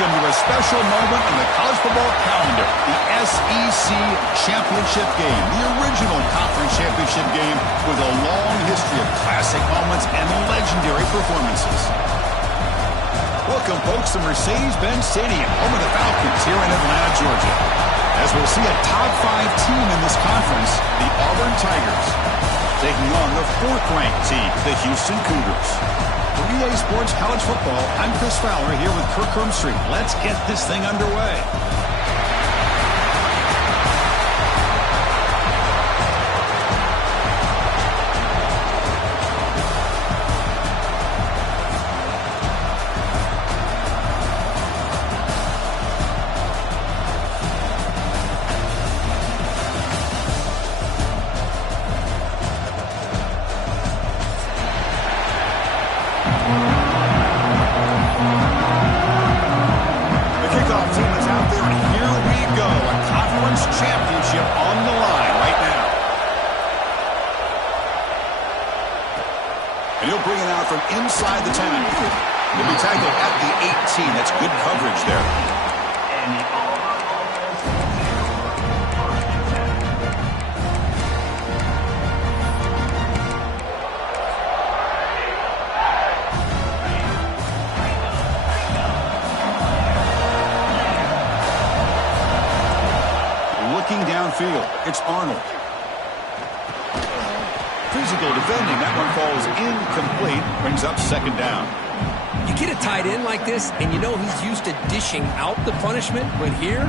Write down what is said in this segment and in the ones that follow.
Welcome to a special moment in the college football calendar, the SEC Championship Game, the original conference championship game with a long history of classic moments and legendary performances. Welcome, folks, to Mercedes-Benz Stadium, home of the Falcons here in Atlanta, Georgia. As we'll see a top-5 team in this conference, the Auburn Tigers, taking on the 4th-ranked team, the Houston Cougars. For EA Sports College Football, I'm Chris Fowler here with Kirk Hermstreet. Let's get this thing underway. Inside the 10. He'll be tackled at the 18. That's good coverage there. Looking downfield, it's Arnold. Physical defending. That one falls incomplete. Brings up 2nd down. You get a tight end like this, and you know he's used to dishing out the punishment. But here,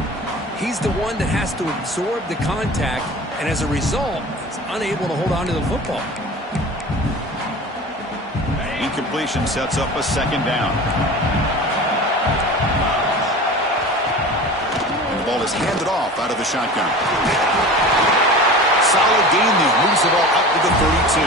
he's the one that has to absorb the contact, and as a result, he's unable to hold on to the football. Incompletion sets up a 2nd down. And the ball is handed off out of the shotgun. Solid gain there. Moves the ball up to the 32.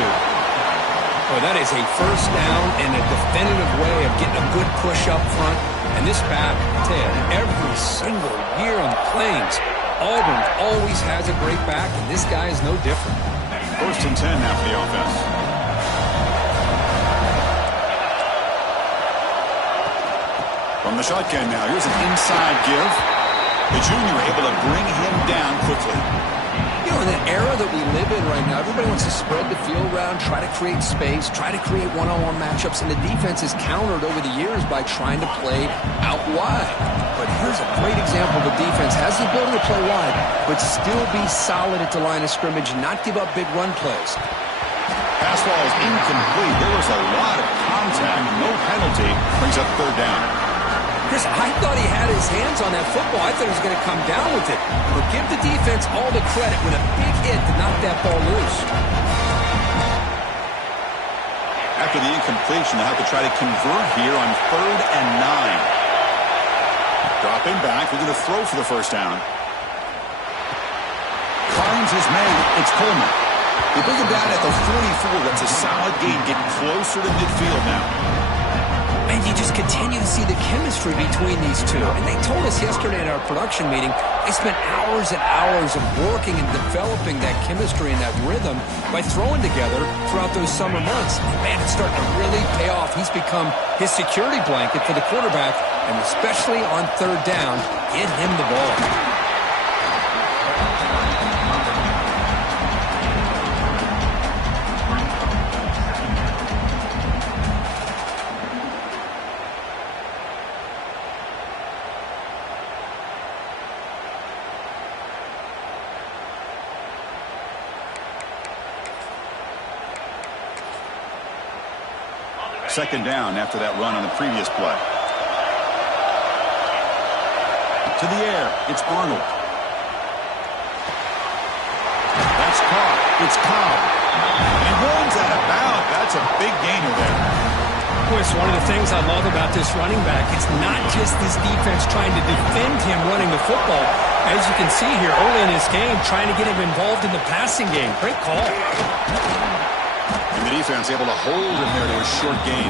Well, that is a 1st down and a definitive way of getting a good push up front. And this back, Ted, every single year on the Plains, Auburn always has a great back, and this guy is no different. 1st and 10 now for the offense. From the shotgun now, here's an inside give. The junior able to bring him down quickly. You know, in the era that we live in right now, everybody wants to spread the field around, try to create space, try to create one-on-one matchups, and the defense is countered over the years by trying to play out wide. But here's a great example of a defense has the ability to play wide, but still be solid at the line of scrimmage and not give up big run plays. Pass ball is incomplete. There was a lot of contact. No penalty. Brings up 3rd down. Chris, I thought he had his hands on that football. I thought he was going to come down with it. But give the defense all the credit with a big hit to knock that ball loose. After the incompletion, they'll have to try to convert here on 3rd and 9. Dropping back, looking to throw for the 1st down. Finds his man. It's Coleman. They bring him down at the 44. That's a solid gain. Get closer to midfield now. And you just continue to see the chemistry between these two. And they told us yesterday at our production meeting, they spent hours and hours of working and developing that chemistry and that rhythm by throwing together throughout those summer months. And man, it's starting to really pay off. He's become his security blanket for the quarterback, and especially on 3rd down, get him the ball. Second down after that run on the previous play. To the air, it's Arnold. That's caught. It's Cobb. And he runs out of bounds. That's a big gainer there. Chris, one of the things I love about this running back, it's not just this defense trying to defend him running the football. As you can see here early in this game, trying to get him involved in the passing game. Great call. And the defense able to hold him there to a short gain.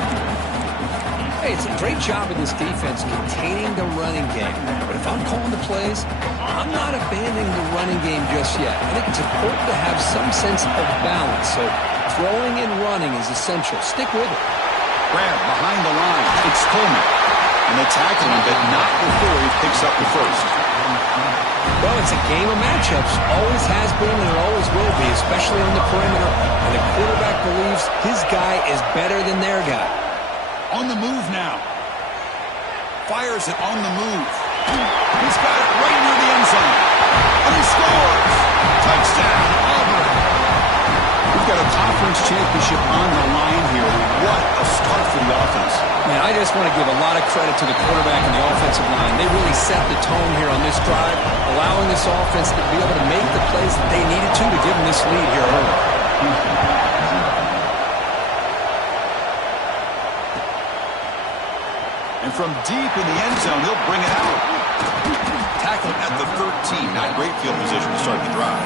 Hey, it's a great job of this defense containing the running game. But if I'm calling the plays, I'm not abandoning the running game just yet. I think it's important to have some sense of balance. So throwing and running is essential. Stick with it. Grab behind the line. It's Coleman. And they tackle him, but not before he picks up the first. Well, it's a game of matchups. Always has been and it always will be, especially on the perimeter. And the quarterback believes his guy is better than their guy. On the move now. Fires it on the move. He's got it right near the end zone. And he scores! Touchdown, Auburn! We've got a conference championship on the line here. What a start for the offense. Man, I just want to give a lot of credit to the quarterback and the offensive line. They really set the tone here on this drive, allowing this offense to be able to make the plays that they needed to give them this lead here early. And from deep in the end zone, he'll bring it out. Tackle at the 13. Not great field position to start the drive.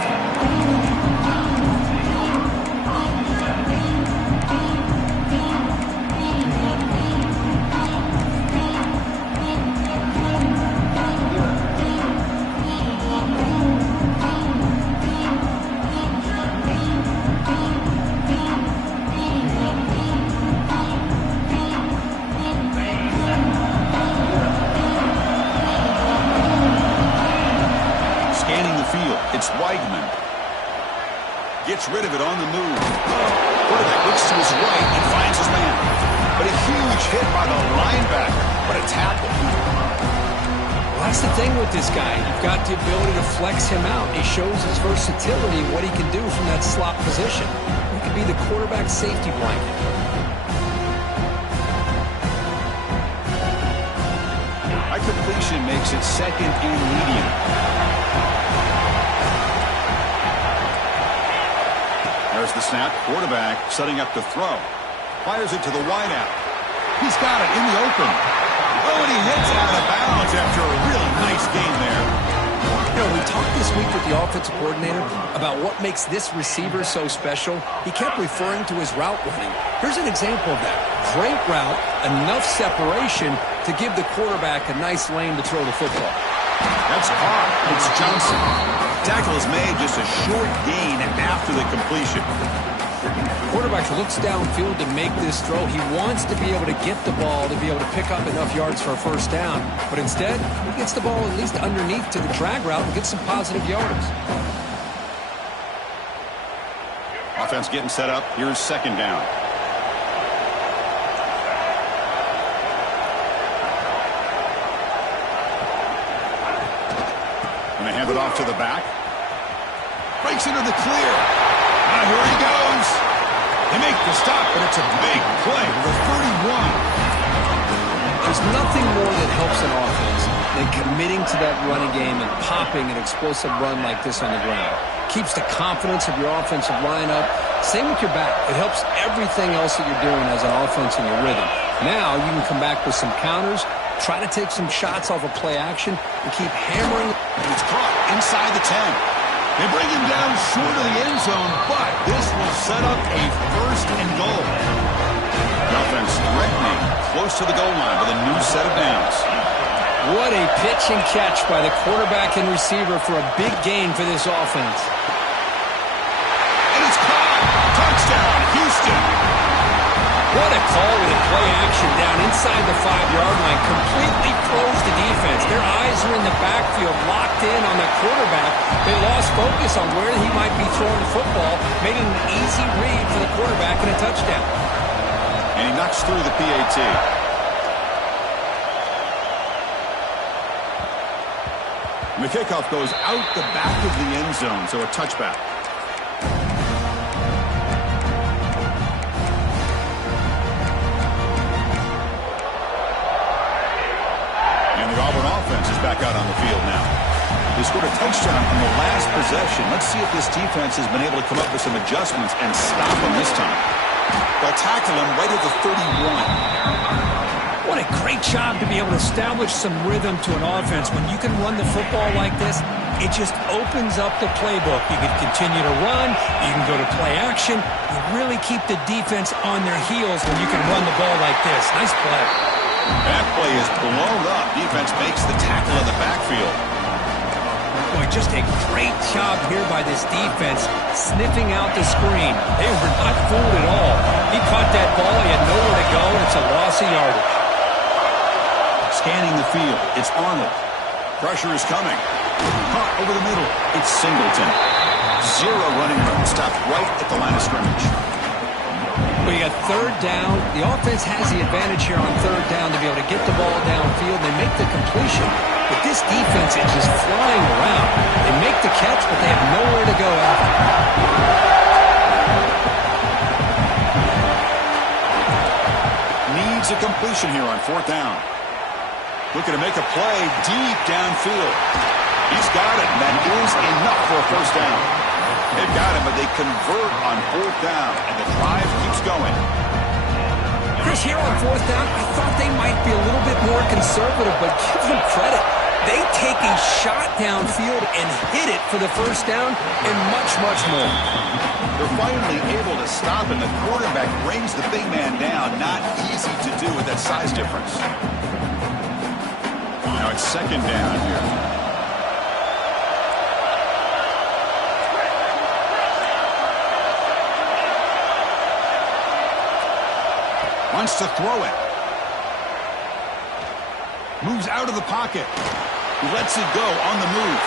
It's Weidman. Gets rid of it on the move. Quarterback looks to his right and finds his man. But a huge hit by the linebacker. What a tackle. Well, that's the thing with this guy. You've got the ability to flex him out. He shows his versatility and what he can do from that slot position. He could be the quarterback safety blanket. High completion makes it second and medium. There's the snap. Quarterback setting up to throw. Fires it to the wideout. He's got it in the open. Oh, and he hits out of bounds after a really nice game there. You know, we talked this week with the offensive coordinator about what makes this receiver so special. He kept referring to his route running. Here's an example of that. Great route, enough separation to give the quarterback a nice lane to throw the football. That's caught. It's Johnson. Tackle is made just a short gain after the completion. Quarterback looks downfield to make this throw. He wants to be able to get the ball to be able to pick up enough yards for a first down. But instead, he gets the ball at least underneath to the drag route and gets some positive yards. Offense getting set up. Here's second down. Going to hand it off to the back. Breaks into the clear. Now here he goes. They make the stop, but it's a big play to the 31. There's nothing more that helps an offense than committing to that running game and popping an explosive run like this on the ground. Keeps the confidence of your offensive lineup. Same with your back. It helps everything else that you're doing as an offense in your rhythm. Now you can come back with some counters, try to take some shots off of play action, and keep hammering. It's caught inside the 10. They bring him down short of the end zone, but this will set up a first and goal. The offense threatening close to the goal line with a new set of downs. What a pitch and catch by the quarterback and receiver for a big gain for this offense. And it's caught. Touchdown, Houston. What a call with a play action down inside the 5-yard line. Completely froze the defense. Their eyes are in the backfield, locked in on the quarterback. They lost focus on where he might be throwing the football, made it an easy read for the quarterback and a touchdown. And he knocks through the PAT. And the kickoff goes out the back of the end zone, so a touchback. Auburn offense is back out on the field now. They scored a touchdown on the last possession. Let's see if this defense has been able to come up with some adjustments and stop them this time. They'll tackle him right at the 31. What a great job to be able to establish some rhythm to an offense. When you can run the football like this, it just opens up the playbook. You can continue to run. You can go to play action. You really keep the defense on their heels when you can run the ball like this. Nice play. That play is blown up. Defense makes the tackle in the backfield. Boy, just a great job here by this defense, sniffing out the screen. They were not fooled at all. He caught that ball. He had nowhere to go, and it's a loss of yardage. scanning the field. It's Arnold. Pressure is coming. Caught over the middle. It's Singleton. Zero running room. Stopped right at the line of scrimmage. Well, you got third down. The offense has the advantage here on third down to be able to get the ball downfield. They make the completion. But this defense is just flying around. They make the catch, but they have nowhere to go after. Needs a completion here on fourth down. Looking to make a play deep downfield. He's got it, and that is enough for a first down. They've got him, but they convert on fourth down, and the drive keeps going. Chris, here on fourth down, I thought they might be a little bit more conservative, but give them credit. They take a shot downfield and hit it for the first down and much, much more. They're finally able to stop, and the quarterback brings the big man down. Not easy to do with that size difference. Now it's second down here. Wants to throw it. Moves out of the pocket. He lets it go on the move.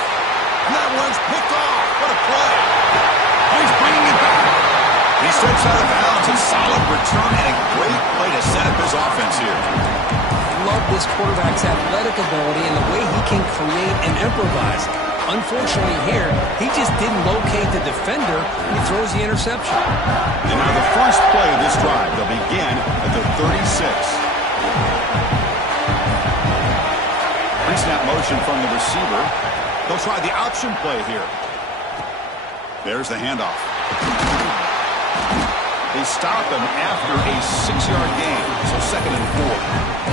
And that one's picked off. What a play. Oh, he's bringing it back. He steps out of bounds. A solid return and a great play to set up his offense here. Love this quarterback's athletic ability and the way he can create and improvise. Unfortunately here, he just didn't locate the defender, and he throws the interception. And now the first play of this drive, they'll begin at the 36. Pre-snap motion from the receiver. They'll try the option play here. There's the handoff. They stop him after a 6-yard gain, so second and 4.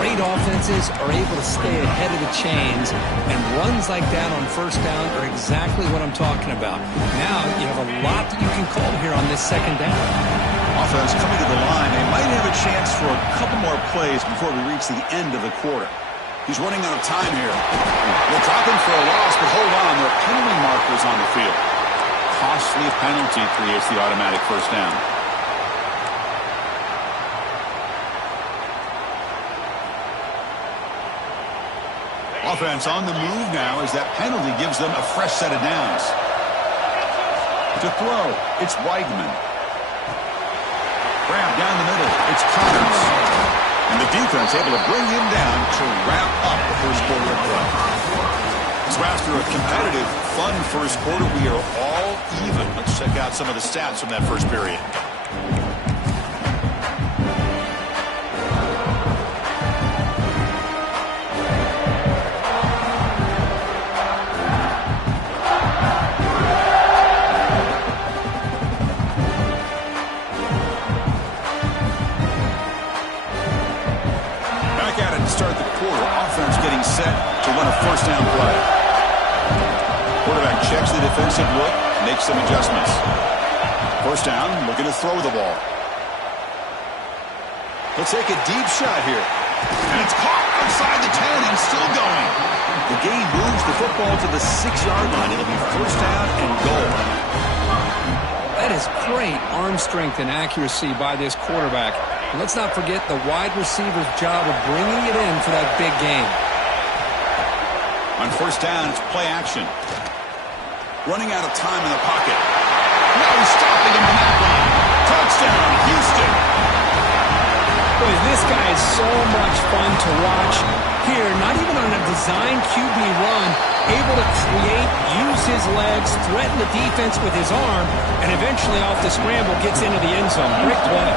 Great offenses are able to stay ahead of the chains, and runs like that on first down are exactly what I'm talking about. Now you have a lot that you can call here on this second down. Offense coming to the line. They might have a chance for a couple more plays before we reach the end of the quarter. He's running out of time here. They'll drop him for a loss, but hold on. There are penalty markers on the field. Costly penalty creates the automatic first down. Offense on the move now as that penalty gives them a fresh set of downs. To throw, it's Weidman. Grab down the middle, it's Connors. And the defense able to bring him down to wrap up the first quarter of play. So after a competitive, fun first quarter, we are all even. Let's check out some of the stats from that first period. Start the quarter, offense getting set to run a first down play. Quarterback checks the defensive look, makes some adjustments. First down, looking to throw the ball. He'll take a deep shot here. And it's caught outside the 10 and still going. The game moves the football to the 6-yard line. It'll be first down and goal. That is great arm strength and accuracy by this quarterback. And let's not forget the wide receiver's job of bringing it in for that big game. On first down, it's play action. Running out of time in the pocket. Now he's stopping him on that line. Touchdown, Houston. Boy, this guy is so much fun to watch. Here, not even on a design QB run, able to create, use his legs, threaten the defense with his arm, and eventually off the scramble gets into the end zone. Great play.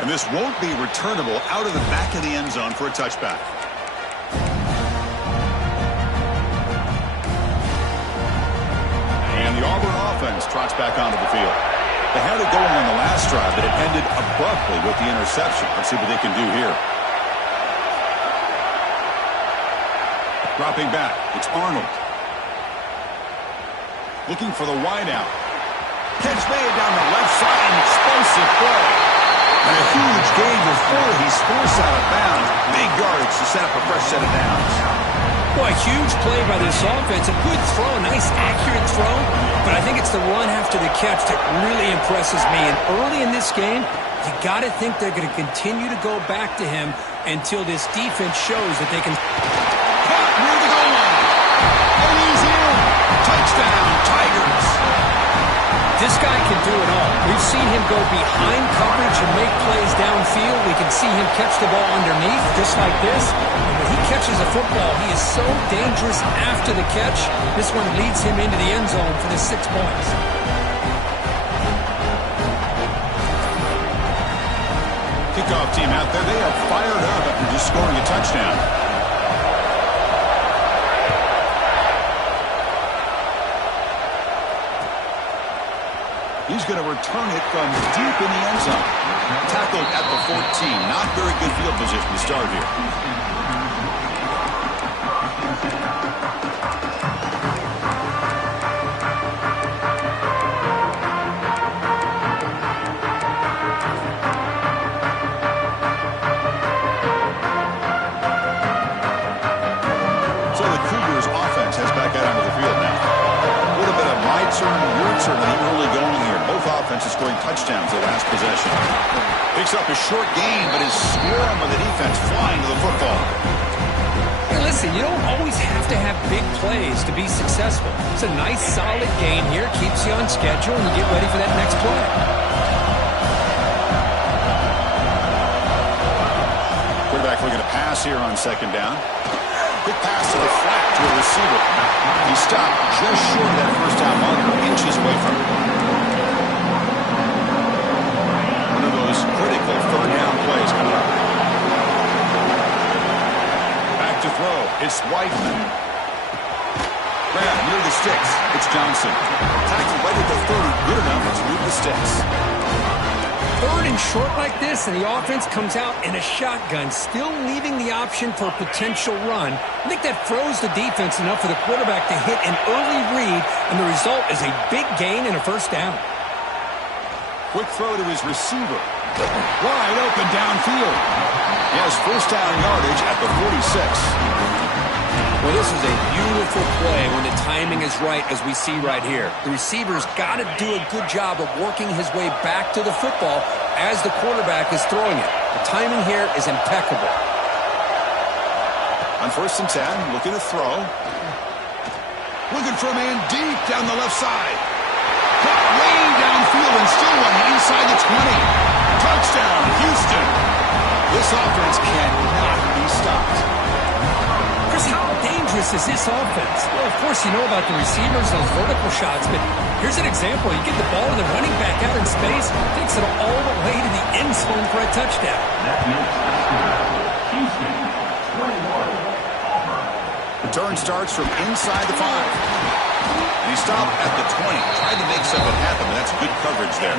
And this won't be returnable out of the back of the end zone for a touchback. And the Auburn offense trots back onto the field. They had it going on the last drive, but it ended abruptly with the interception. Let's see what they can do here. Dropping back, it's Arnold. Looking for the wideout. Catch made down the left side, an explosive play. And a huge gain before he's forced out of bounds. Big yardage to set up a fresh set of downs. Boy, huge play by this offense. A good throw, a nice accurate throw. But I think it's the run after the catch that really impresses me. And early in this game, you got to think they're going to continue to go back to him until this defense shows that they can. Caught near the goal line. And he's in. Touchdown, Tigers. This guy can do it all. We've seen him go behind coverage and make plays downfield. We can see him catch the ball underneath, just like this. And when he catches a football, he is so dangerous after the catch. This one leads him into the end zone for the 6 points. Kickoff team out there. They are fired up after just scoring a touchdown. He's going to return it from deep in the end zone. Tackled at the 14. Not very good field position to start here. So the Cougars offense has back out onto the field now. A little bit of my turn, your turn in the early going here. Both offenses scoring touchdowns the last possession. Picks up a short gain, but is swarmed by the defense flying to the football. Hey, listen, you don't always have to have big plays to be successful. It's a nice, solid gain here. Keeps you on schedule, and you get ready for that next play. Quarterback looking to pass here on second down. Quick pass to the flat to a receiver. He stopped just short of that first down marker, inches away from it. One of those critical third down plays coming up. Back to throw. It's Whiteman. Grab near the sticks. It's Johnson. Tackled right at the 30. Good enough to move the sticks. Third and short like this, and the offense comes out in a shotgun, still leaving the option for a potential run. I think that froze the defense enough for the quarterback to hit an early read, and the result is a big gain and a first down. Quick throw to his receiver. Wide open downfield. He has first down yardage at the 46. Well, this is a beautiful play when the timing is right, as we see right here. The receiver's got to do a good job of working his way back to the football as the quarterback is throwing it. The timing here is impeccable. On 1st and 10, looking to throw. Looking for a man deep down the left side. Caught way downfield and still one inside the 20. Touchdown, Houston. This offense cannot be stopped. Chris, how dangerous is this offense? Well, of course, you know about the receivers, those vertical shots, but here's an example. You get the ball to the running back out in space, takes it all the way to the end zone for a touchdown. Return starts from inside the 5. And he stopped at the 20. Tried to make something happen, but that's good coverage there.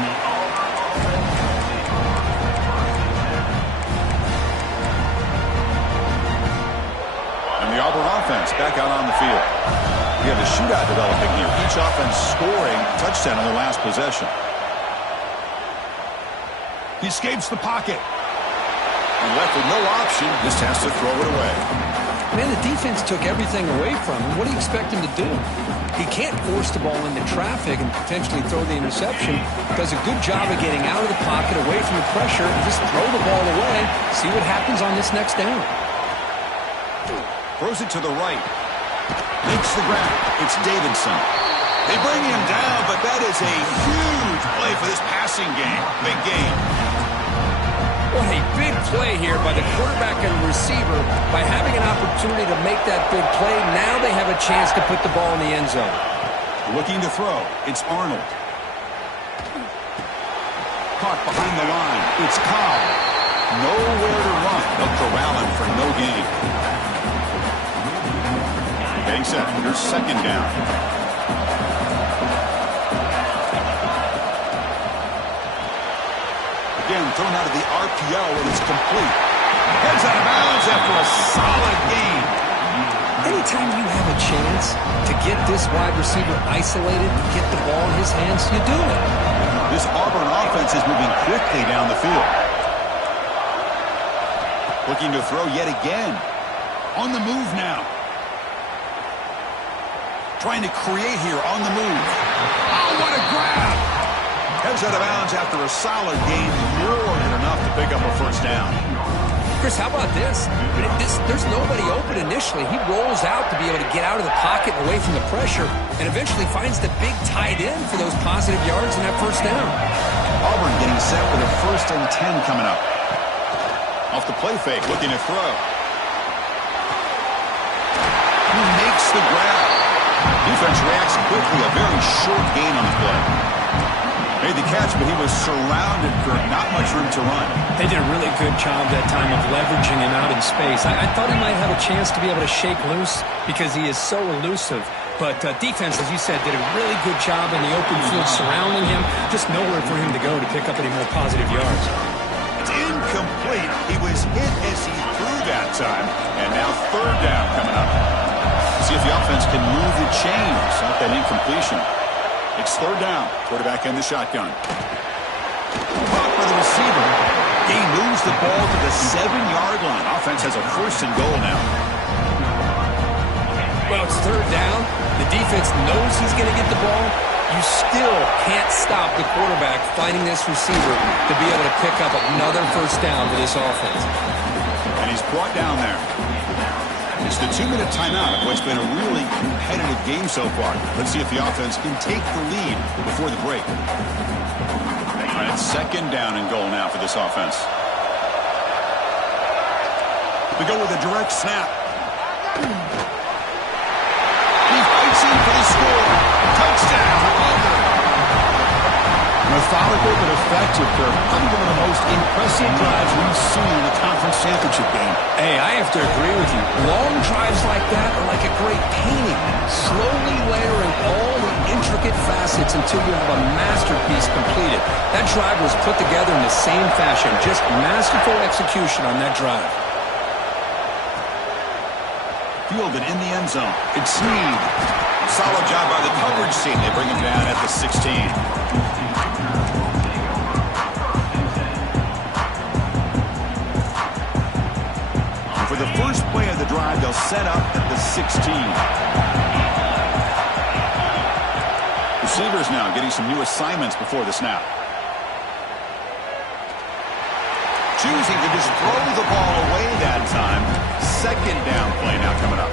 The Auburn offense back out on the field. We have a shootout developing here. Each offense scoring a touchdown on their last possession. He escapes the pocket. And left with no option, just has to throw it away. Man, the defense took everything away from him. What do you expect him to do? He can't force the ball into traffic and potentially throw the interception. Does a good job of getting out of the pocket, away from the pressure, and just throw the ball away. See what happens on this next down. Throws it to the right. Makes the grab. It's Davidson. They bring him down, but that is a huge play for this passing game. Big game. What a big play here by the quarterback and receiver. By having an opportunity to make that big play, now they have a chance to put the ball in the end zone. Looking to throw. It's Arnold. Caught behind the line. It's Cobb. Nowhere to run. They'll corral him for no gain. Getting set. Here's second down. Again, thrown out of the RPO, and it's complete. Heads out of bounds after a solid gain. Anytime you have a chance to get this wide receiver isolated, get the ball in his hands, you do it. This Auburn offense is moving quickly down the field. Looking to throw yet again. On the move now. trying to create here on the move. Oh, what a grab! Heads out of bounds after a solid gain, more than enough to pick up a first down. Chris, how about this? There's nobody open initially. He rolls out to be able to get out of the pocket and away from the pressure, and eventually finds the big tight end for those positive yards and that first down. Auburn getting set with a 1st and 10 coming up. Off the play fake, looking to throw. He makes the grab. Defense reacts quickly, a very short gain on the play. Made the catch, but he was surrounded for not much room to run. They did a really good job that time of leveraging him out in space. I thought he might have a chance to be able to shake loose because he is so elusive. But defense, as you said, did a really good job in the open field surrounding him. Just nowhere for him to go to pick up any more positive yards. It's incomplete. He was hit as he threw that time. And now 3rd down coming up. See if the offense can move the chains off that incompletion. It's 3rd down. Quarterback in the shotgun. Caught by the receiver. He moves the ball to the 7-yard line. Offense has a 1st and goal now. Well, it's 3rd down. The defense knows he's going to get the ball. You still can't stop the quarterback finding this receiver to be able to pick up another first down for this offense. And he's brought down there. It's the 2-minute timeout of what's been a really competitive game so far. Let's see if the offense can take the lead before the break. All right, 2nd down and goal now for this offense. We go with a direct snap. He fights in for the score. Touchdown, Auburn. Methodical but effective. They're probably one of the most impressive drives we've seen in a conference championship game. Hey, I have to agree with you. Long drives like that are like a great painting. Slowly layering all the intricate facets until you have a masterpiece completed. That drive was put together in the same fashion. Just masterful execution on that drive. Fielded in the end zone. It's Snead. Solid job by the coverage team. They bring him down at the 16. For the first play of the drive, they'll set up at the 16. Receivers now getting some new assignments before the snap. Choosing to just throw the ball away that time. 2nd down play now coming up.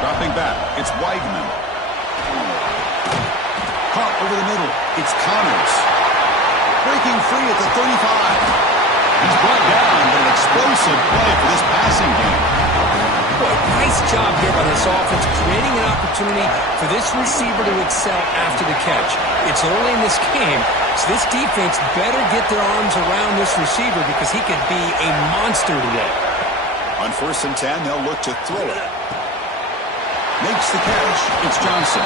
Dropping back, it's Weidman. Caught over the middle, it's Connors. Breaking free at the 35. He's brought down, but an explosive play for this passing game. Boy, nice job here by this offense, creating an opportunity for this receiver to excel after the catch. It's early in this game, so this defense better get their arms around this receiver because he could be a monster today. On 1st and 10, they'll look to throw it. Makes the catch. It's Johnson.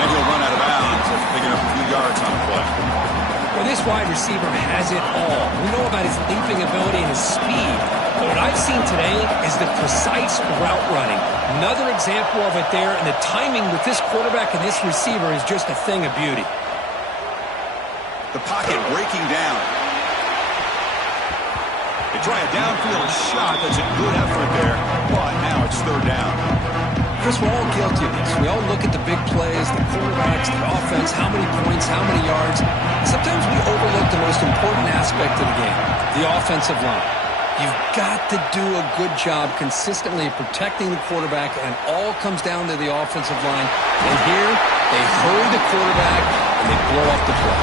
Then he'll run out of bounds after picking up a few yards on the play. Well, this wide receiver has it all. We know about his leaping ability and his speed. But what I've seen today is the precise route running. Another example of it there, and the timing with this quarterback and this receiver is just a thing of beauty. The pocket breaking down. They try a downfield shot. That's a good effort there. But now it's 3rd down. Chris, we're all guilty of this. We all look at the big plays, the quarterbacks, the offense, how many points, how many yards. Sometimes we overlook the most important aspect of the game, the offensive line. You've got to do a good job consistently protecting the quarterback, and it all comes down to the offensive line. And here, they hurry the quarterback, and they blow up the play.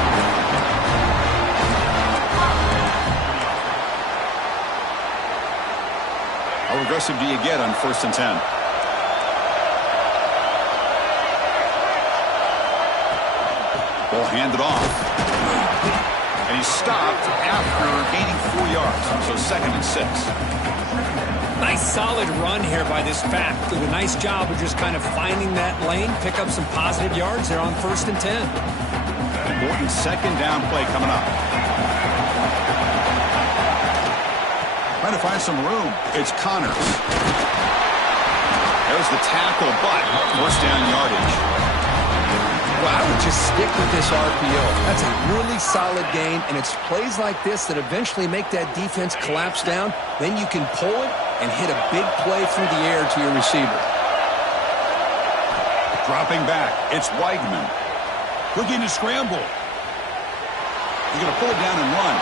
How aggressive do you get on 1st and 10? Ball handed off. And he's stopped after gaining 4 yards. So 2nd and 6. Nice solid run here by this back. Did a nice job of just kind of finding that lane, pick up some positive yards there on 1st and 10. Important 2nd down play coming up. Trying to find some room. It's Connors. There's the tackle, but 1st down yardage. Well, I would just stick with this RPO. That's a really solid gain, and it's plays like this that eventually make that defense collapse down. Then you can pull it and hit a big play through the air to your receiver. Dropping back, it's Weigman. Looking to scramble. He's going to pull it down and run.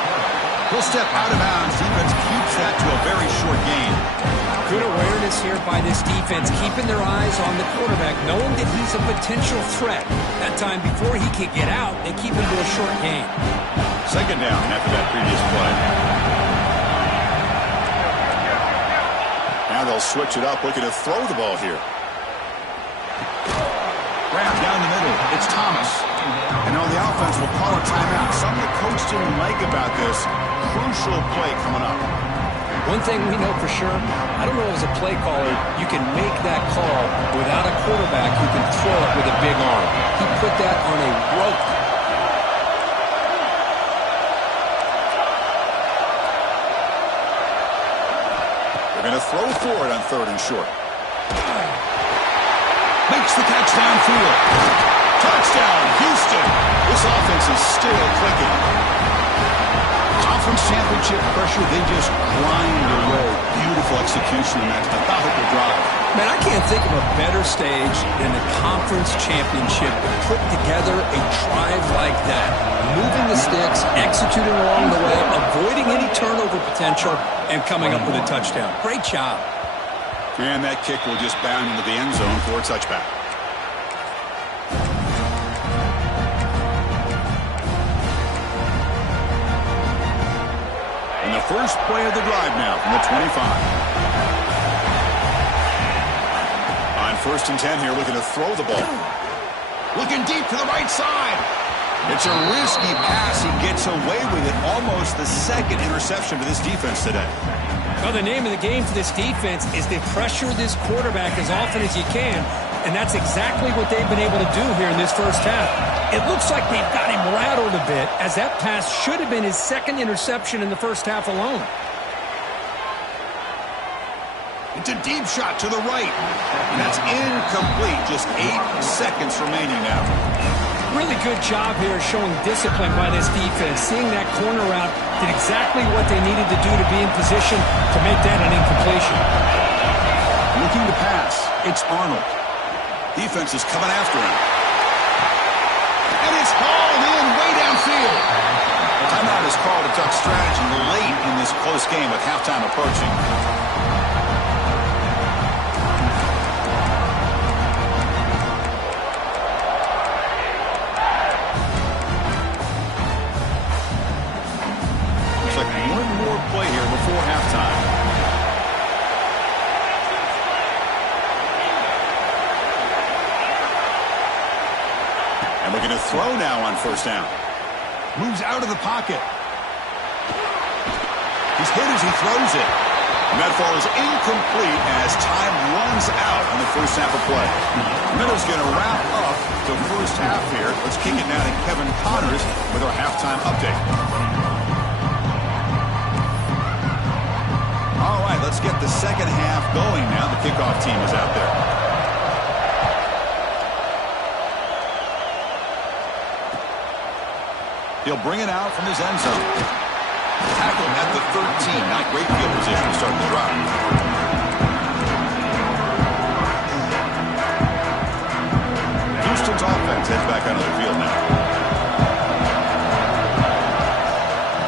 He'll step out of bounds. Defense keeps that to a very short gain. Good awareness here by this defense, keeping their eyes on the quarterback, knowing that he's a potential threat. That time before he can get out, they keep him to a short gain. Second down after that previous play. Now they'll switch it up, looking to throw the ball here. Grab down the middle. It's Thomas. And now the offense will call a timeout. Something the coach didn't like about this. Crucial play coming up. One thing we know for sure, I don't know as a play caller, you can make that call without a quarterback who can throw it with a big arm. He put that on a rope. They're going to throw for it on 3rd and short. Makes the catch downfield. Touchdown, Houston. This offense is still clicking. Conference championship pressure, they just grind away. Beautiful execution in that methodical drive. Man, I can't think of a better stage than the conference championship to put together a drive like that. Moving the sticks, executing along the way, avoiding any turnover potential, and coming up with a touchdown. Great job. And that kick will just bound into the end zone for a touchback. And the first play of the drive now from the 25. On 1st and 10 here, looking to throw the ball. Looking deep to the right side. It's a risky pass. He gets away with it. Almost the second interception for this defense today. Well, the name of the game for this defense is to pressure this quarterback as often as you can, and that's exactly what they've been able to do here in this first half. It looks like they've got him rattled a bit, as that pass should have been his 2nd interception in the first half alone. It's a deep shot to the right. And that's incomplete. Just 8 seconds remaining now. Really good job here showing discipline by this defense. Seeing that corner route did exactly what they needed to do to be in position to make that an incompletion. Looking to pass. It's Arnold. Defense is coming after him. And it's hauled in way downfield. The timeout is called to duck strategy late in this close game with halftime approaching. Play here before halftime. And looking to throw now on 1st down. Moves out of the pocket. He's hit as he throws it. And that ball is incomplete as time runs out on the first half of play. Middle's going to wrap up the first half here. Let's kick it now to Kevin Connors with our halftime update. All right, let's get the second half going now. The kickoff team is out there. He'll bring it out from his end zone. Tackle at the 13. Not great field position to start the drive. Houston's offense heads back onto the field now.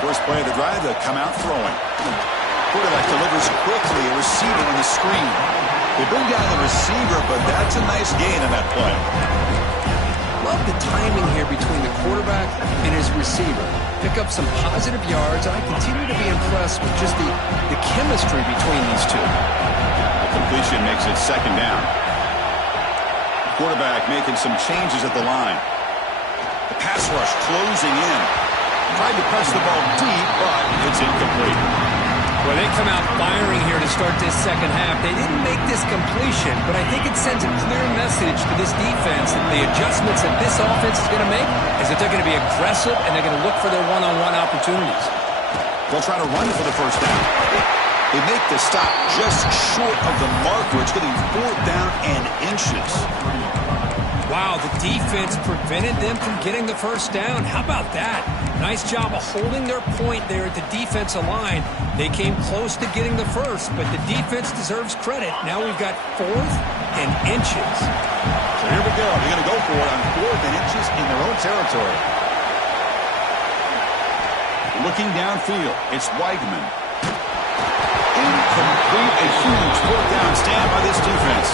First play of the drive, they'll come out throwing. Quarterback delivers quickly, a receiver on the screen. They bring down the receiver, but that's a nice gain on that play. Love the timing here between the quarterback and his receiver. Pick up some positive yards, and I continue to be impressed with just the chemistry between these two. The completion makes it 2nd down. Quarterback making some changes at the line. The pass rush closing in. Tried to press the ball deep, but it's incomplete. Well, they come out firing here to start this second half. They didn't make this completion, but I think it sends a clear message to this defense that the adjustments that this offense is going to make is that they're going to be aggressive and they're going to look for their one-on-one opportunities. They'll try to run for the first down. They make the stop just short of the marker. It's getting 4th down and inches. Wow, the defense prevented them from getting the first down. How about that? Nice job of holding their point there at the defensive line. They came close to getting the first, but the defense deserves credit. Now we've got 4th and inches. So here we go. They're going to go for it on 4th and inches in their own territory. Looking downfield, it's Weigman. Incomplete, a huge 4th down stand by this defense.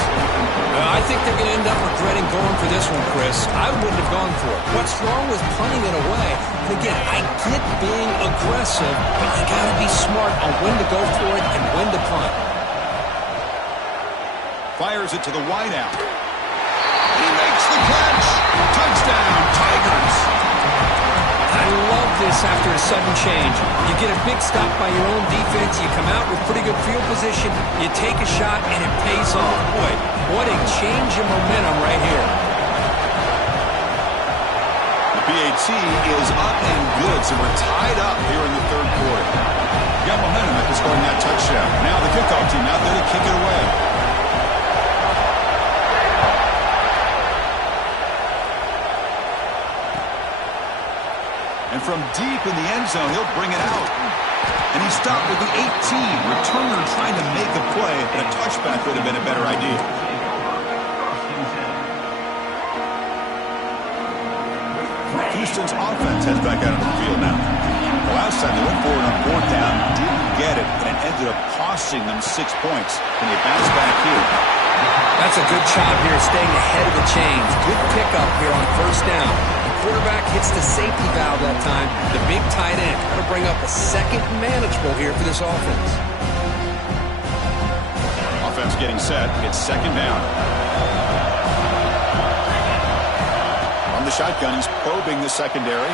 I think they're going to end up regretting going for this one, Chris. I wouldn't have gone for it. What's wrong with punting it away? And again, I get being aggressive, but you got to be smart on when to go for it and when to punt. Fires it to the wideout. He makes the catch. Touchdown, Tigers. I love this after a sudden change. You get a big stop by your own defense. You come out with pretty good field position. You take a shot, and it pays off. Boy, what a change in momentum right here. The PAT is up and good, so we're tied up here in the 3rd quarter. You got momentum after scoring that touchdown. Now the kickoff team out there to kick it away. And from deep in the end zone, he'll bring it out. And he stopped with the 18. Returner trying to make a play, but a touchback would have been a better idea. Houston's offense heads back out on the field now. The last time they went forward on 4th down, didn't get it, and it ended up costing them 6 points. Can they bounce back here? That's a good job here, staying ahead of the chains. Good pickup here on 1st down. Quarterback hits the safety valve that time. The big tight end. Got to bring up a second manageable here for this offense. Offense getting set. It's 2nd down. From the shotgun, he's probing the secondary.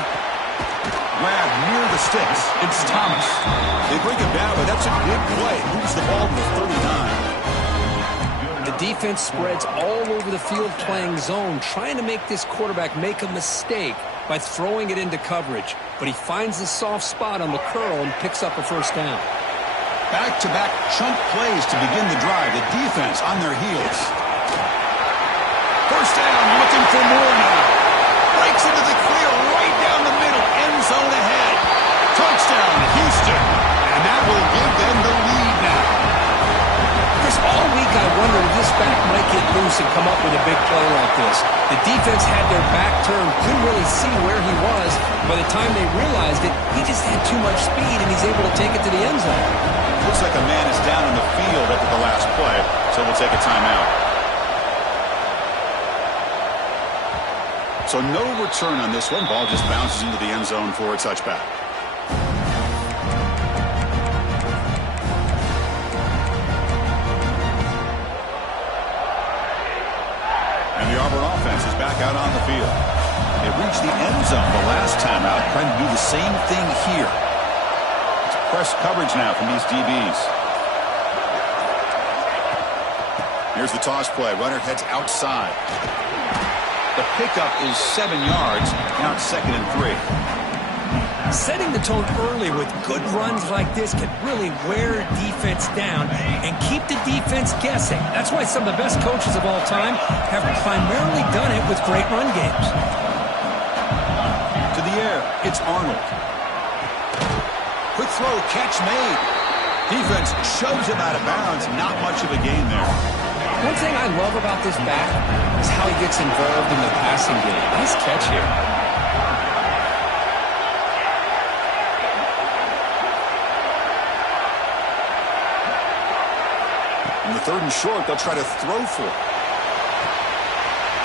Grab near the sticks. It's Thomas. They bring him down, but that's a big play. Moves the ball to the 39. The defense spreads all over the field playing zone, trying to make this quarterback make a mistake by throwing it into coverage. But he finds the soft spot on the curl and picks up a 1st down. Back-to-back chunk plays to begin the drive. The defense on their heels. 1st down, looking for more now. Breaks into the clear right down the middle. End zone ahead. Touchdown, Houston. And that will give them the lead now. All week I wondered if this back might get loose and come up with a big play like this. The defense had their back turned, couldn't really see where he was. By the time they realized it, he just had too much speed, and he's able to take it to the end zone. Looks like a man is down on the field after the last play, so we'll take a timeout. So no return on this one. Ball just bounces into the end zone for a touchback. The Auburn offense is back out on the field. They reached the end zone the last time out, trying to do the same thing here. It's press coverage now from these DBs. Here's the toss play. Runner heads outside. The pickup is 7 yards. Now it's 2nd and 3. Setting the tone early with good runs like this can really wear defense down and keep the defense guessing. That's why some of the best coaches of all time have primarily done it with great run games. To the air, it's Arnold. Quick throw, catch made. Defense shoves him out of bounds. Not much of a gain there. One thing I love about this back is how he gets involved in the passing game. Nice catch here. In the 3rd and short, they'll try to throw for it.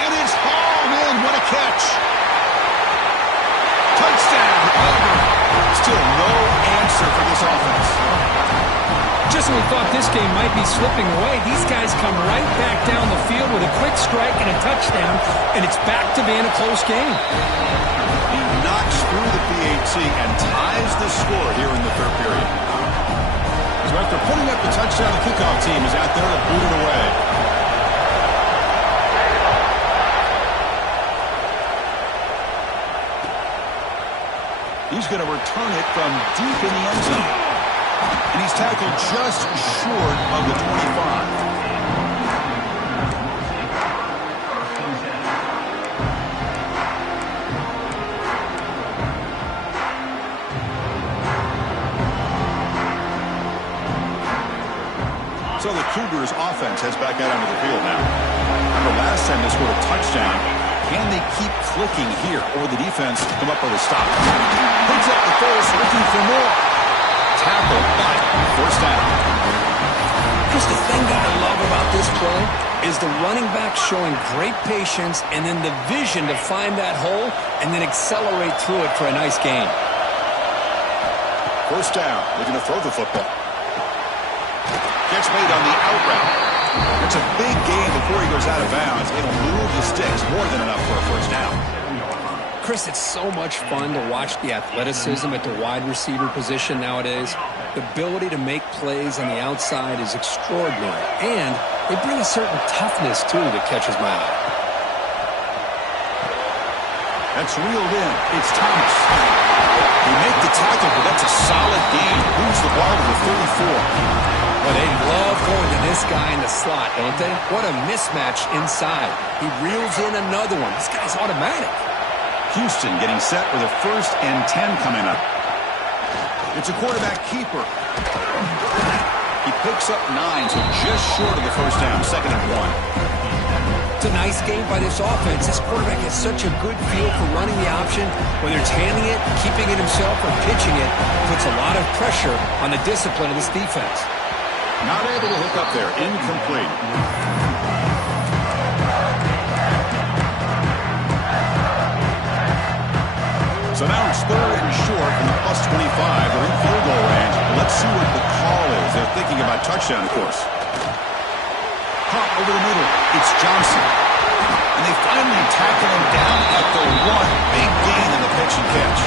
And it's hauled in. What a catch. Touchdown, Auburn. Still no answer for this offense. Just when we thought this game might be slipping away, these guys come right back down the field with a quick strike and a touchdown, and it's back to being a close game. He knocks through the PAT and ties the score here in the 3rd period. So after putting up the touchdown, the kickoff team is out there to boot it away. He's going to return it from deep in the end zone. And he's tackled just short of the 25. Chargers offense heads back out onto the field now. Remember last time they scored a touchdown. Can they keep clicking here, or the defense come up with a stop? Picks up the first, looking for more. Tackle, but first down. Chris, the thing that I love about this play is the running back showing great patience and then the vision to find that hole and then accelerate through it for a nice gain. First down, looking to throw the football. Gets made on the out route. It's a big gain before he goes out of bounds. It'll move the sticks more than enough for a first down. Chris, it's so much fun to watch the athleticism at the wide receiver position nowadays. The ability to make plays on the outside is extraordinary. And they bring a certain toughness, too, that catches my eye. That's reeled in. It's Thomas. They make the tackle, but that's a solid gain. Moves the ball to the 34. Well, they love going to this guy in the slot, don't they? What a mismatch inside. He reels in another one. This guy's automatic. Houston getting set with a 1st and 10 coming up. It's a quarterback keeper. He picks up 9, so just short of the first down, 2nd and 1. It's a nice game by this offense. This quarterback has such a good feel for running the option. Whether it's handing it, keeping it himself, or pitching it, puts a lot of pressure on the discipline of this defense. Not able to hook up there. Incomplete. So now it's 3rd and short from the +25. They're in field goal range. Let's see what the call is. They're thinking about touchdown, of course. Pop over the middle. It's Johnson. And they finally tackle him down at the 1. Big gain in the pitch and catch.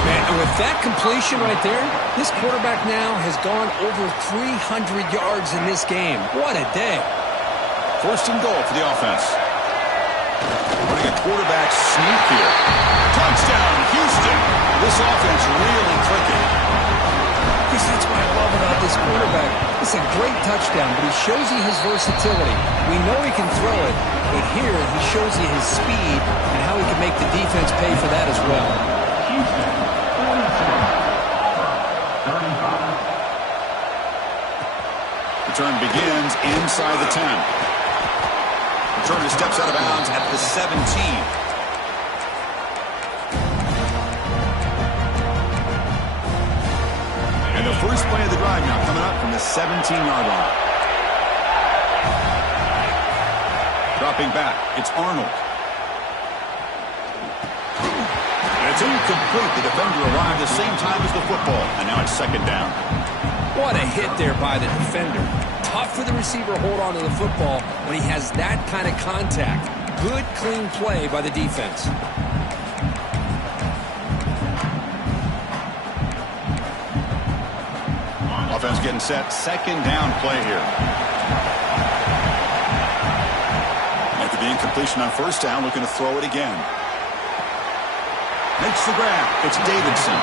Man, and with that completion right there, this quarterback now has gone over 300 yards in this game. What a day. 1st and goal for the offense. Running a quarterback sneak here. Touchdown, Houston. This offense really clicking. Chris, that's what I love about this quarterback. It's a great touchdown, but he shows you his versatility. We know he can throw it, but here he shows you his speed and how he can make the defense pay for that as well. Return begins inside the 10. Returner steps out of bounds at the 17. And the first play of the drive now coming up from the 17-yard line. Dropping back, it's Arnold. And it's incomplete. The defender arrived the same time as the football. And now it's 2nd down. What a hit there by the defender. Tough for the receiver to hold on to the football when he has that kind of contact. Good, clean play by the defense. Offense getting set. 2nd down play here. After the incompletion on 1st down, looking to throw it again. Makes the grab. It's Davidson.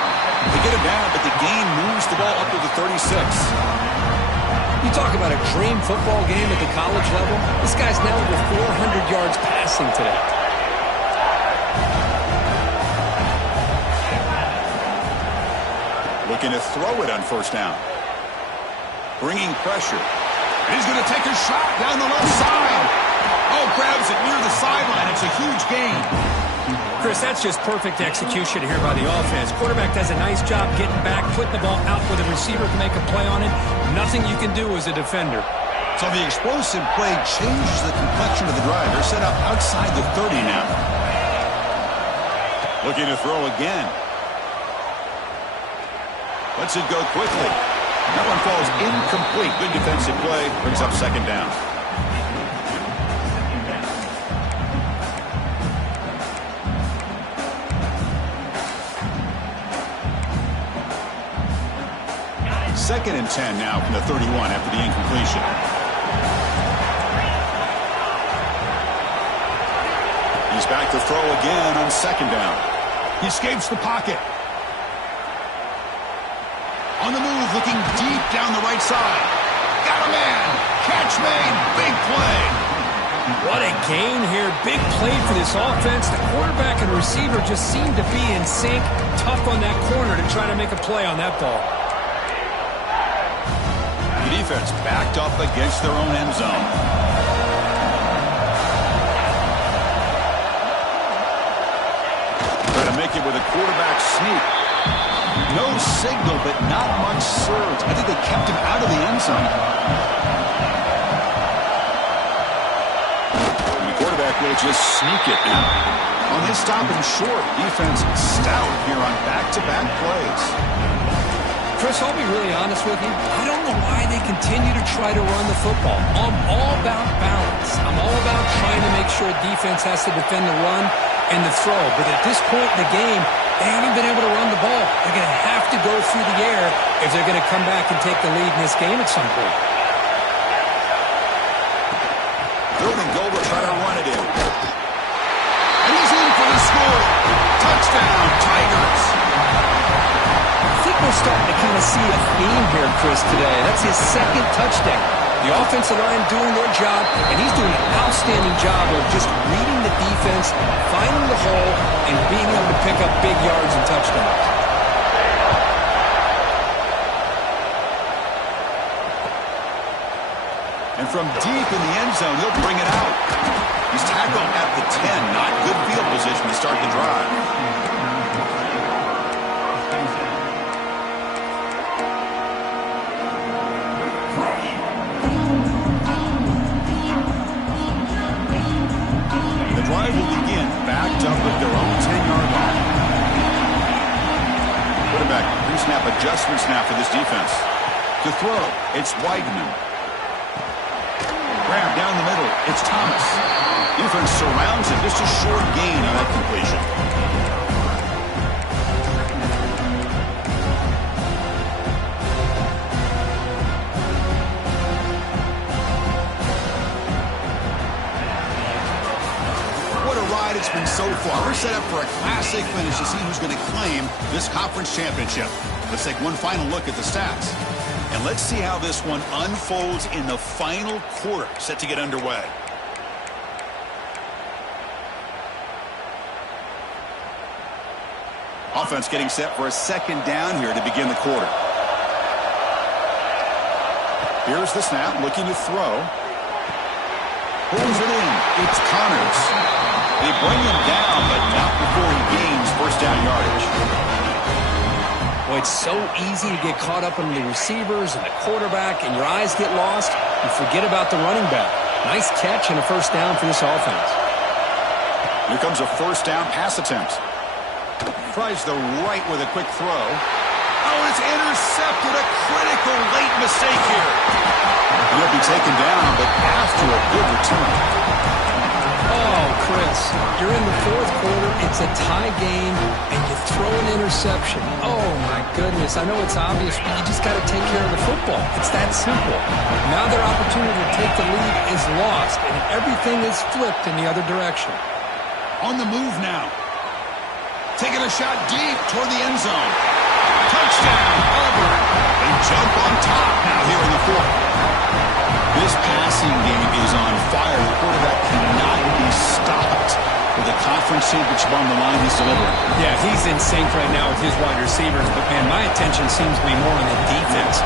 They get him down, but the gain moves the ball up to the 36. You talk about a dream football game at the college level. This guy's now over 400 yards passing today. Looking to throw it on 1st down. Bringing pressure. And he's going to take a shot down the left side. Oh, grabs it near the sideline. It's a huge gain. Chris, that's just perfect execution here by the offense. Quarterback does a nice job getting back, putting the ball out where the receiver can make a play on it. Nothing you can do as a defender. So the explosive play changes the complexion of the drive. They're set up outside the 30 now. Looking to throw again. Lets it go quickly. That one falls incomplete. Good defensive play. Brings up 2nd down. Second and 10 now from the 31 after the incompletion. He's back to throw again on 2nd down. He escapes the pocket. On the move, looking deep down the right side. Got a man. Catch made. Big play. What a gain here. Big play for this offense. The quarterback and receiver just seem to be in sync. Tough on that corner to try to make a play on that ball. The defense backed up against their own end zone. Try to make it with a quarterback sneak. No signal, but not much surge. I think they kept him out of the end zone. And the quarterback will just sneak it now. On this stop and short, defense stout here on back-to-back plays. Chris, I'll be really honest with you. I don't know why they continue to try to run the football. I'm all about balance. I'm all about trying to make sure defense has to defend the run and the throw. But at this point in the game, they haven't been able to run the ball. They're going to have to go through the air if they're going to come back and take the lead in this game at some point. Third and goal to try to run it in. And he's in for the score. Touchdown, Tigers. I think we're starting to kind of see a theme here, Chris, today. That's his second touchdown. The offensive line doing their job, and he's doing an outstanding job of just reading the defense, finding the hole, and being able to pick up big yards and touchdowns. And from deep in the end zone, he'll bring it out. He's tackled at the 10. Not good field position to start the drive. The drive will begin backed up at their own 10-yard line. Quarterback pre-snap adjustments now for this defense. To throw, it's Weidman. Grab down the middle, it's Thomas. Defense surrounds him, just a short gain on that completion. What a ride it's been so far. We're set up for a classic finish to see who's going to claim this conference championship. Let's take one final look at the stats. And let's see how this one unfolds in the final quarter, set to get underway. Offense getting set for a second down here to begin the quarter. Here's the snap, looking to throw. Pulls it in. It's Connors. They bring him down, but not before he gains first down yardage. Well, it's so easy to get caught up in the receivers and the quarterback, and your eyes get lost. You forget about the running back. Nice catch and a first down for this offense. Here comes a first down pass attempt. Tries the right with a quick throw. Oh, it's intercepted. A critical late mistake here. He'll be taken down, but after a good return. Oh, Chris, you're in the fourth quarter. It's a tie game, and you throw an interception. Oh, my goodness. I know it's obvious, but you just got to take care of the football. It's that simple. Now their opportunity to take the lead is lost, and everything is flipped in the other direction. On the move now. Taking a shot deep toward the end zone. Touchdown, Auburn. They jump on top now here in the fourth. This passing game is on fire. The quarterback cannot be stopped with a conference championship on the line he's delivering. Yeah, he's in sync right now with his wide receivers, but, man, my attention seems to be more on the defense.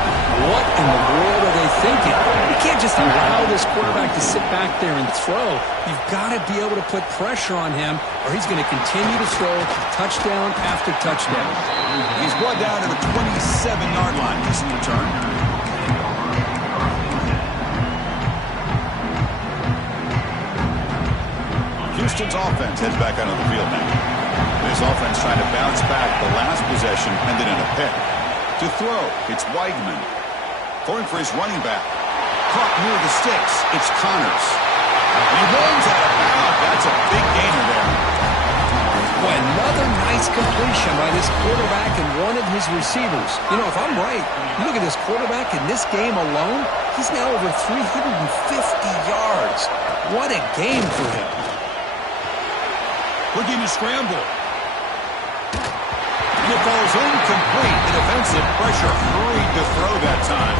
What in the world are they thinking? You can't just allow this quarterback to sit back there and throw. You've got to be able to put pressure on him, or he's going to continue to throw touchdown after touchdown. He's brought down to the 27-yard line. Decent return. Houston's offense heads back onto the field now. This offense trying to bounce back the last possession, ended in a pick. To throw, it's Weidman. Throwing for his running back. Caught near the sticks, it's Connors. And he runs out of bounds. That's a big gainer there. Boy, another nice completion by this quarterback and one of his receivers. You know, if I'm right, you look at this quarterback in this game alone, he's now over 350 yards. What a game for him. Looking to scramble. And it falls incomplete. The defensive pressure hurried to throw that time.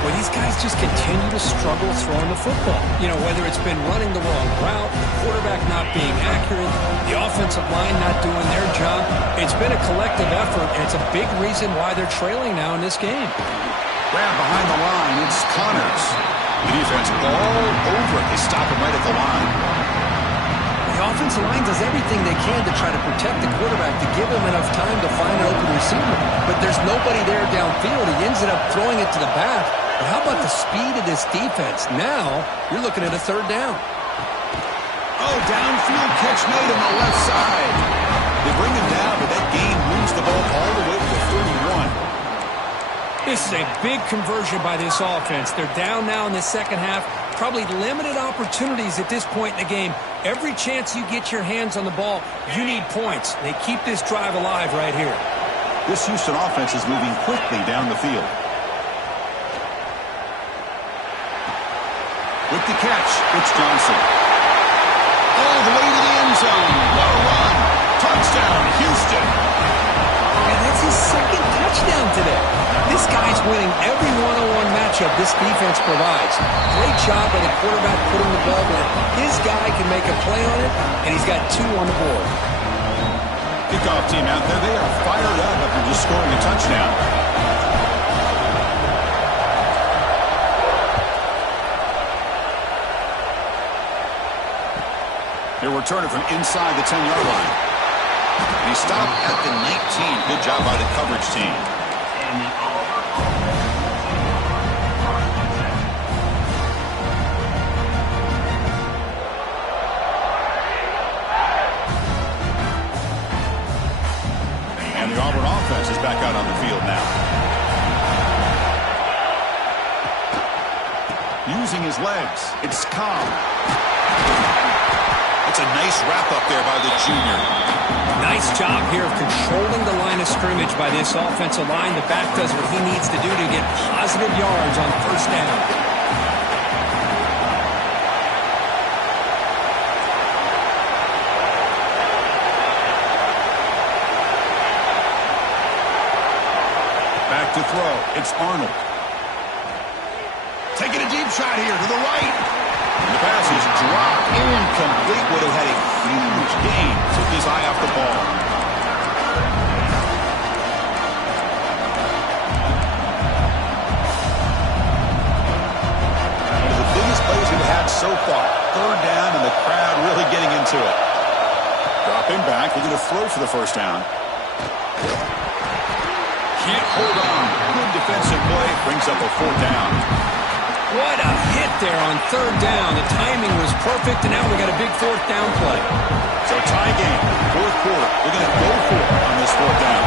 Well, these guys just continue to struggle throwing the football. You know, whether it's been running the wrong route, the quarterback not being accurate, the offensive line not doing their job. It's been a collective effort, and it's a big reason why they're trailing now in this game. Grab behind the line. It's Connors. The defense all over it. They stop him right at the line. The offensive line does everything they can to try to protect the quarterback to give him enough time to find an open receiver. But there's nobody there downfield. He ends up throwing it to the back. But how about the speed of this defense? Now you're looking at a third down. Oh, downfield catch made on the left side. They bring him down, but that game moves the ball all the way to the 31. This is a big conversion by this offense. They're down now in the second half. Probably limited opportunities at this point in the game. Every chance you get your hands on the ball, you need points. They keep this drive alive right here. This Houston offense is moving quickly down the field. With the catch, it's Johnson. All the way to the end zone. What a run. Touchdown, Houston. And that's his second touchdown today. This guy's winning every one-on-one matchup this defense provides. Great job by the quarterback putting the ball where his guy can make a play on it, and he's got 2 on the board. Kickoff team out there, they are fired up after just scoring a touchdown. They're returning from inside the 10-yard line. And he stopped at the 19. Good job by the coverage team. And the Auburn offense is back out on the field now. Using his legs, it's Cobb. It's a nice wrap-up there by the junior. Nice job here of controlling the line of scrimmage by this offensive line. The back does what he needs to do to get positive yards on first down. Back to throw. It's Arnold. Taking a deep shot here to the right. The pass is dropped. Incomplete. Would have had a huge gain. Took his eye off the ball. One of the biggest plays we've had so far. Third down and the crowd really getting into it. Dropping back. They're going to throw for the first down. Can't hold on. Good defensive play. Brings up a 4th down. What a hit there on third down. The timing was perfect, and now we got a big 4th down play. So tie game, 4th quarter. They're going to go for it on this 4th down.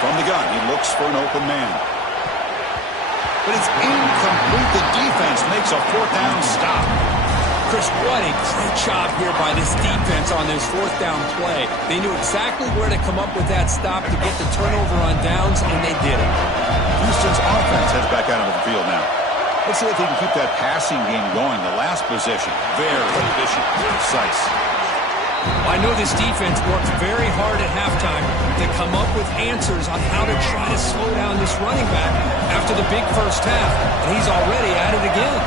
From the gun, he looks for an open man. But it's incomplete. The defense makes a 4th down stop. Chris, what a great job here by this defense on this 4th down play. They knew exactly where to come up with that stop to get the turnover on downs, and they did it. Houston's offense heads back out onto the field now. Let's see if they can keep that passing game going. The last possession, very efficient, precise. I know this defense worked very hard at halftime to come up with answers on how to try to slow down this running back after the big first half, and he's already at it again.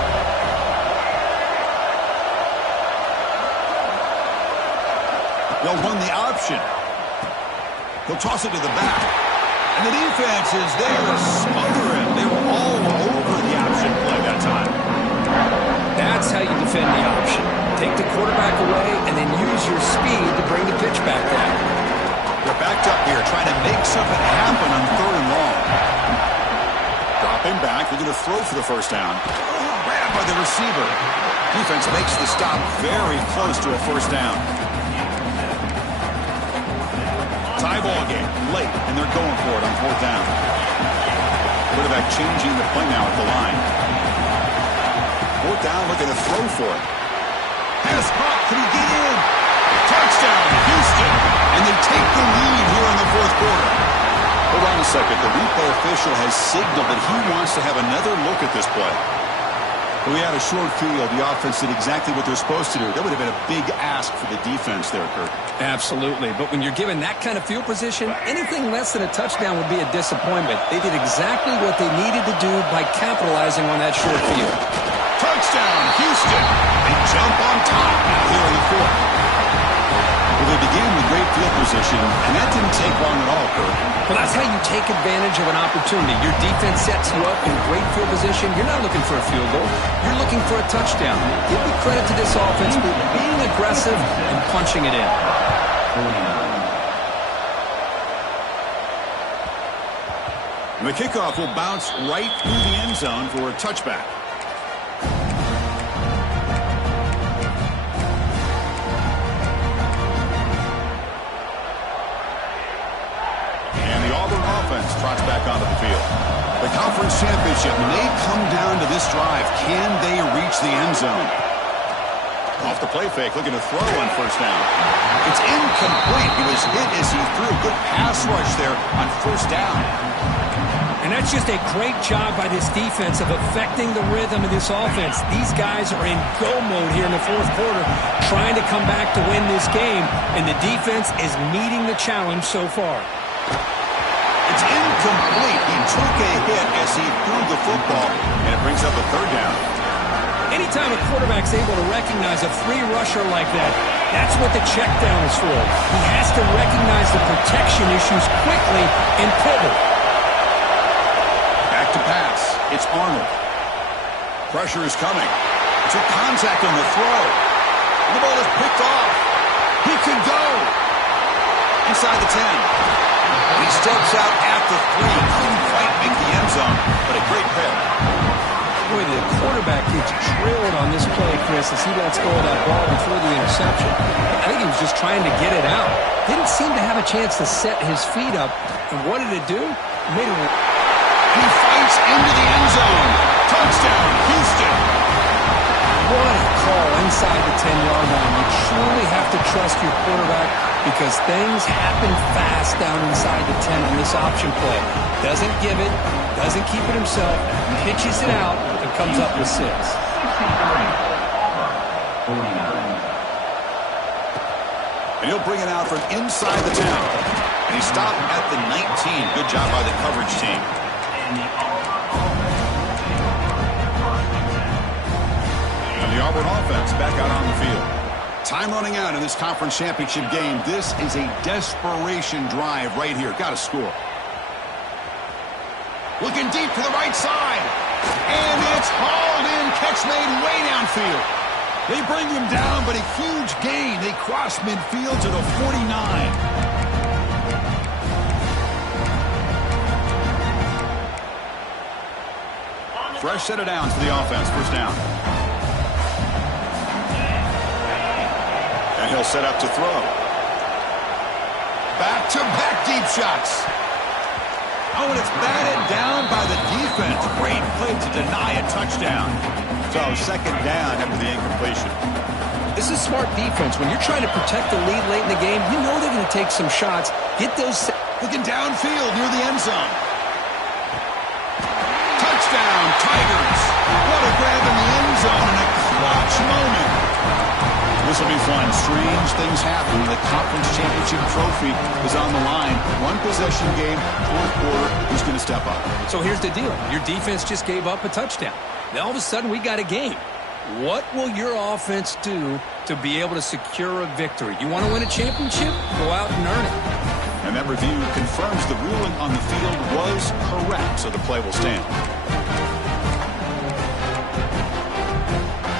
They'll run the option. He'll toss it to the back. And the defense is there to smother him. They were all over the option play that time. That's how you defend the option. Take the quarterback away and then use your speed to bring the pitch back down. They're backed up here trying to make something happen on 3rd and long. Dropping back. They're going to throw for the first down. Grabbed by the receiver. Defense makes the stop very close to a first down. Tie ball game, late, and they're going for it on 4th down. Quarterback changing the play now at the line. 4th down, looking to throw for it. Pass caught, can he get in? Touchdown, Houston, and they take the lead here in the 4th quarter. Hold on a second, the replay official has signaled that he wants to have another look at this play. But we had a short field. The offense did exactly what they're supposed to do. That would have been a big ask for the defense there, Kurt. Absolutely. But when you're given that kind of field position, anything less than a touchdown would be a disappointment. They did exactly what they needed to do by capitalizing on that short field. Touchdown, Houston. They jump on top now here in the fourth. Well, they began with great field position, and that didn't take long at all, Kurt. Well, that's how you take advantage of an opportunity. Your defense sets you up in great field position. You're not looking for a field goal. You're looking for a touchdown. Give the credit to this offense for being aggressive and punching it in. And the kickoff will bounce right through the end zone for a touchback. And the Auburn offense trots back onto the field. The conference championship may come down to this drive. Can they reach the end zone? Off the play fake, looking to throw on first down. It's incomplete. He was hit as he threw. Good pass rush there on first down. And that's just a great job by this defense of affecting the rhythm of this offense. These guys are in go mode here in the fourth quarter, trying to come back to win this game, and the defense is meeting the challenge so far. It's incomplete. He took a hit as he threw the football, and it brings up a third down. Anytime a quarterback's able to recognize a free rusher like that, that's what the check down is for. He has to recognize the protection issues quickly and pivot. Back to pass. It's Arnold. Pressure is coming. Took contact on the throw. And the ball is picked off. He could go. Inside the 10. He steps out at the 3. Couldn't quite make the end zone, but a great pick. Boy, the quarterback gets drilled on this play, Chris, as he lets go of that ball before the interception. I think he was just trying to get it out. Didn't seem to have a chance to set his feet up. And what did it do? Made it. He fights into the end zone. Touchdown, Houston. What a call inside the 10-yard line. You truly have to trust your quarterback because things happen fast down inside the 10 on this option play. Doesn't give it, doesn't keep it himself, pitches it out, and comes up with 6. And he'll bring it out from inside the 10. And he stopped at the 19. Good job by the coverage team. And the Auburn offense back out on the field. Time running out in this conference championship game. This is a desperation drive right here. Got to score. Looking deep to the right side. And it's hauled in. Catch made way downfield. They bring him down, but a huge gain. They cross midfield to the 49. Fresh set of downs for the offense. First down. And he'll set up to throw. Back-to-back deep shots. Oh, and it's batted down by the defense. Great play to deny a touchdown. So second down after the incompletion. This is smart defense. When you're trying to protect the lead late in the game, you know they're going to take some shots. Get those... Looking downfield near the end zone. Touchdown, Tigers. What a grab in the end zone in a clutch moment. This will be fun. Strange things happen. The conference championship trophy is on the line. One possession game, fourth quarter. Who's going to step up? So here's the deal. Your defense just gave up a touchdown. Now all of a sudden we got a game. What will your offense do to be able to secure a victory? You want to win a championship? Go out and earn it. And that review confirms the ruling on the field was correct, so the play will stand.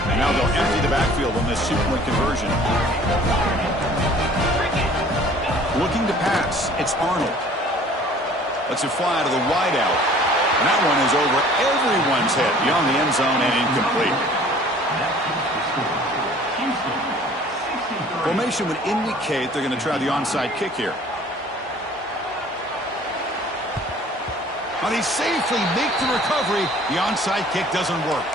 And now they'll empty the backfield on this two-point conversion. Looking to pass, it's Arnold. Lets it fly to the wideout. And that one is over everyone's head, beyond the end zone and incomplete. Formation would indicate they're going to try the onside kick here. And they safely make the recovery. The onside kick doesn't work.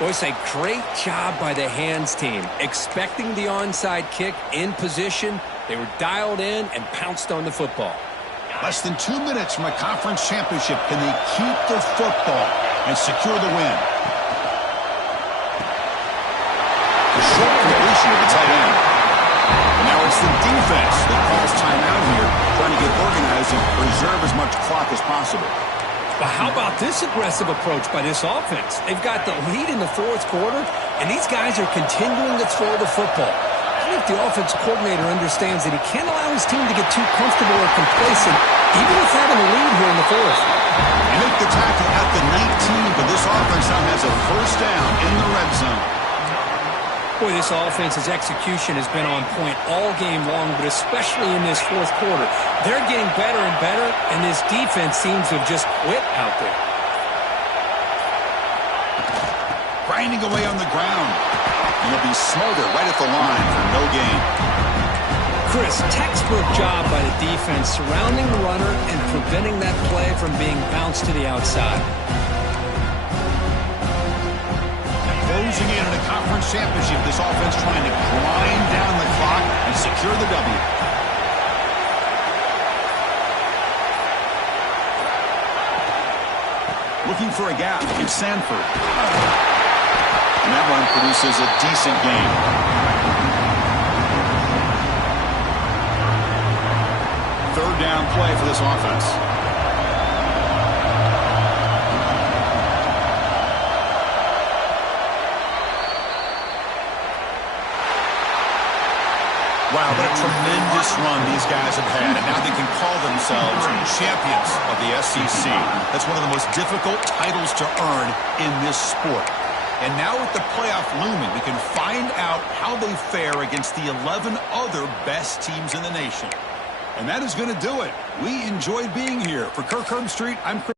Boys, a great job by the hands team. Expecting the onside kick in position. They were dialed in and pounced on the football. Less than 2 minutes from a conference championship. Can they keep the football and secure the win? The short completion of the tight end. And now it's the defense that calls timeout here, trying to get organized and preserve as much clock as possible. But how about this aggressive approach by this offense? They've got the lead in the fourth quarter, and these guys are continuing to throw the football. I think the offense coordinator understands that he can't allow his team to get too comfortable or complacent, even with having a lead here in the fourth. They make the tackle at the 19, but this offense now has a first down in the red zone. Boy, this offense's execution has been on point all game long, but especially in this fourth quarter. They're getting better and better, and this defense seems to have just quit out there. Grinding away on the ground. And he'll be smothered right at the line for no gain. Chris, textbook job by the defense surrounding the runner and preventing that play from being bounced to the outside. Closing in a conference championship, this offense trying to grind down the clock and secure the W. Looking for a gap in Sanford. And that run produces a decent gain. Third down play for this offense. Wow, what a tremendous run these guys have had, and now they can call themselves champions of the SEC. That's one of the most difficult titles to earn in this sport. And now with the playoff looming, we can find out how they fare against the 11 other best teams in the nation. And that is going to do it. We enjoyed being here. For Kirk Herbstreit, I'm Chris.